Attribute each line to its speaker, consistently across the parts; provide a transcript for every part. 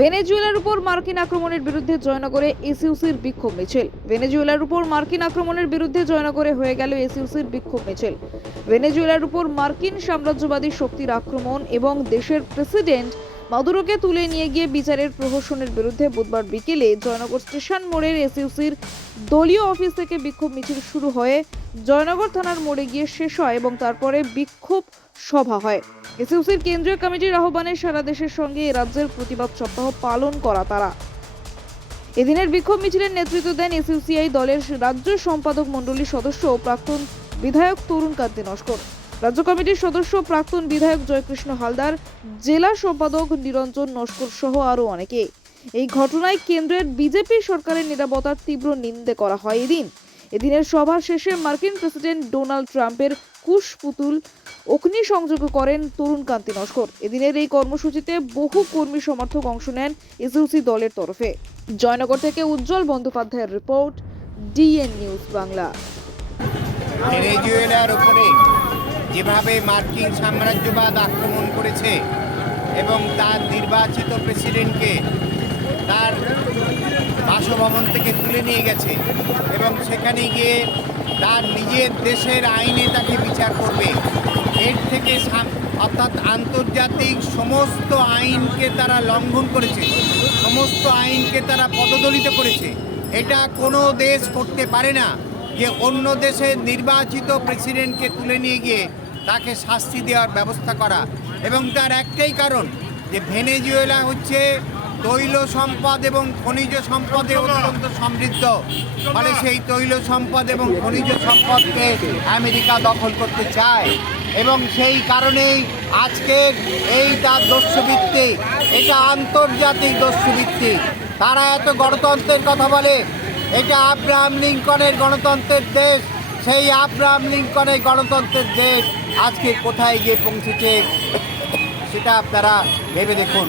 Speaker 1: ভেনেজুয়েলার উপর মার্কিন আক্রমণের বিরুদ্ধে জয়নগরে এসইউসির বিক্ষোভ মিছিল। ভেনেজুয়েলার উপর মার্কিন আক্রমণের বিরুদ্ধে জয়নগরে হয়ে গেল এসইউসির বিক্ষোভ মিছিল। ভেনেজুয়েলার উপর মার্কিন সাম্রাজ্যবাদী শক্তির আক্রমণ এবং দেশের প্রেসিডেন্ট মাদুরোকে তুলে নিয়ে গিয়ে বিচারের প্রহসনের বিরুদ্ধে বুধবার বিকেলে জয়নগর স্টেশন মোড়ের এসইউসির দলীয় অফিস থেকে বিক্ষোভ মিছিল শুরু হয়ে জয়নগর থানার মোড়ে গিয়ে শেষ হয় এবং তারপরে বিক্ষোভ সভা হয়। এসইউসির কেন্দ্রীয় কমিটির আহ্বানে সারা দেশের সঙ্গে এ রাজ্যের প্রতিবাদ সপ্তাহ পালন করা তারা। এদিনের বিক্ষোভ মিছিলের নেতৃত্ব দেন এসইউসিআই দলের রাজ্য সম্পাদক মণ্ডলীর সদস্য ও প্রাক্তন বিধায়ক তরুণ কান্তি নস্কর। রাজ্য কমিটির সদস্য প্রাক্তন বিধায়ক জয়কৃষ্ণ হালদার, জেলা সম্পাদক নিরঞ্জন নস্কর সহ আরও অনেকে। এই ঘটনায় কেন্দ্রের বিজেপি সরকারের নিরাপত্তার তীব্র নিন্দে করা হয় এদিন। এদিনের সভা শেষে মার্কিন প্রেসিডেন্ট ডোনাল্ড ট্রাম্পের কুশ পুতুল অগ্নিসংযোগ করেন তরুণ কান্তি নস্কর। এদিনের এই কর্মসূচিতে বহু কর্মী সমর্থক অংশ নেন এসইউসি দলের তরফে। জয়নগর থেকে উজ্জ্বল বন্দ্যোপাধ্যায়ের রিপোর্ট, ডিএন নিউজ বাংলা।
Speaker 2: উপরে যেভাবে মার্কিন সাম্রাজ্যবাদ আক্রমণ করেছে এবং তার নির্বাচিত প্রেসিডেন্টকে তার বাসভবন থেকে তুলে নিয়ে গেছে এবং সেখানে গিয়ে তার নিজের দেশের আইনে তাকে বিচার করবে। এর থেকে অর্থাৎ আন্তর্জাতিক সমস্ত আইনকে তারা লঙ্ঘন করেছে, সমস্ত আইনকে তারা পদদলিত করেছে। এটা কোনো দেশ করতে পারে না যে অন্য দেশের নির্বাচিত প্রেসিডেন্টকে তুলে নিয়ে গিয়ে তাকে শাস্তি দেওয়ার ব্যবস্থা করা। এবং তার একটাই কারণ যে ভেনেজুয়েলা হচ্ছে তৈল সম্পদ এবং খনিজ সম্পদে অত্যন্ত সমৃদ্ধ। ফলে সেই তৈল সম্পদ এবং খনিজ সম্পদকে আমেরিকা দখল করতে চায়। এবং সেই কারণেই আজকের এই তার দস্যুবৃত্তি এটা আন্তর্জাতিক দস্যুবৃত্তি। তারা এত গণতন্ত্রের কথা বলে এটা আব্রাহাম লিঙ্কনের গণতন্ত্রের দেশ সেই আব্রাহাম লিঙ্কনের গণতন্ত্রের দেশ আজকে কোথায় গিয়ে পৌঁছেছে সেটা আপনারা ভেবে দেখুন।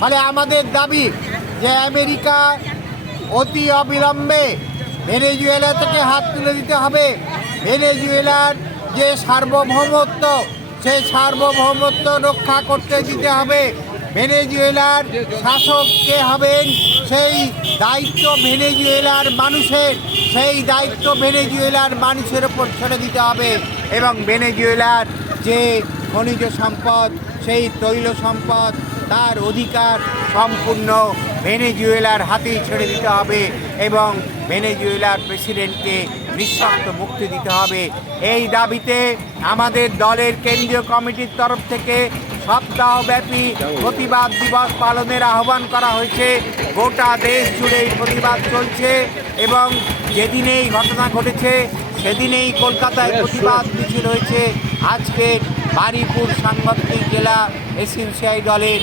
Speaker 2: ফলে আমাদের দাবি যে আমেরিকা অতি অবিলম্বে ভেনেজুয়েলা থেকে হাত তুলে দিতে হবে। ভেনেজুয়েলার যে সার্বভৌমত্ব, সেই সার্বভৌমত্ব রক্ষা করতে দিতে হবে। ভেনেজুয়েলার শাসক কে হবেন? সেই দায়িত্ব ভেনেজুয়েলার মানুষের, সেই দায়িত্ব ভেনেজুয়েলার মানুষের ওপর ছেড়ে দিতে হবে। এবং ভেনেজুয়েলার যে খনিজ সম্পদ, সেই তৈল সম্পদ তার অধিকার সম্পূর্ণ ভেনেজুয়েলার হাতেই ছেড়ে দিতে হবে এবং ভেনেজুয়েলার প্রেসিডেন্টকে নিঃশর্ত মুক্তি দিতে হবে। এই দাবিতে আমাদের দলের কেন্দ্রীয় কমিটির তরফ থেকে সপ্তাহব্যাপী প্রতিবাদ দিবস পালনের আহ্বান করা হয়েছে। গোটা দেশ জুড়ে এই প্রতিবাদ চলছে এবং যেদিনেই ঘটনা ঘটেছে সেদিনেই কলকাতায় প্রতিবাদ মিছিল হয়েছে। আজকে বারিপুর সাংবাদিক জেলা এসিউসিআই দলের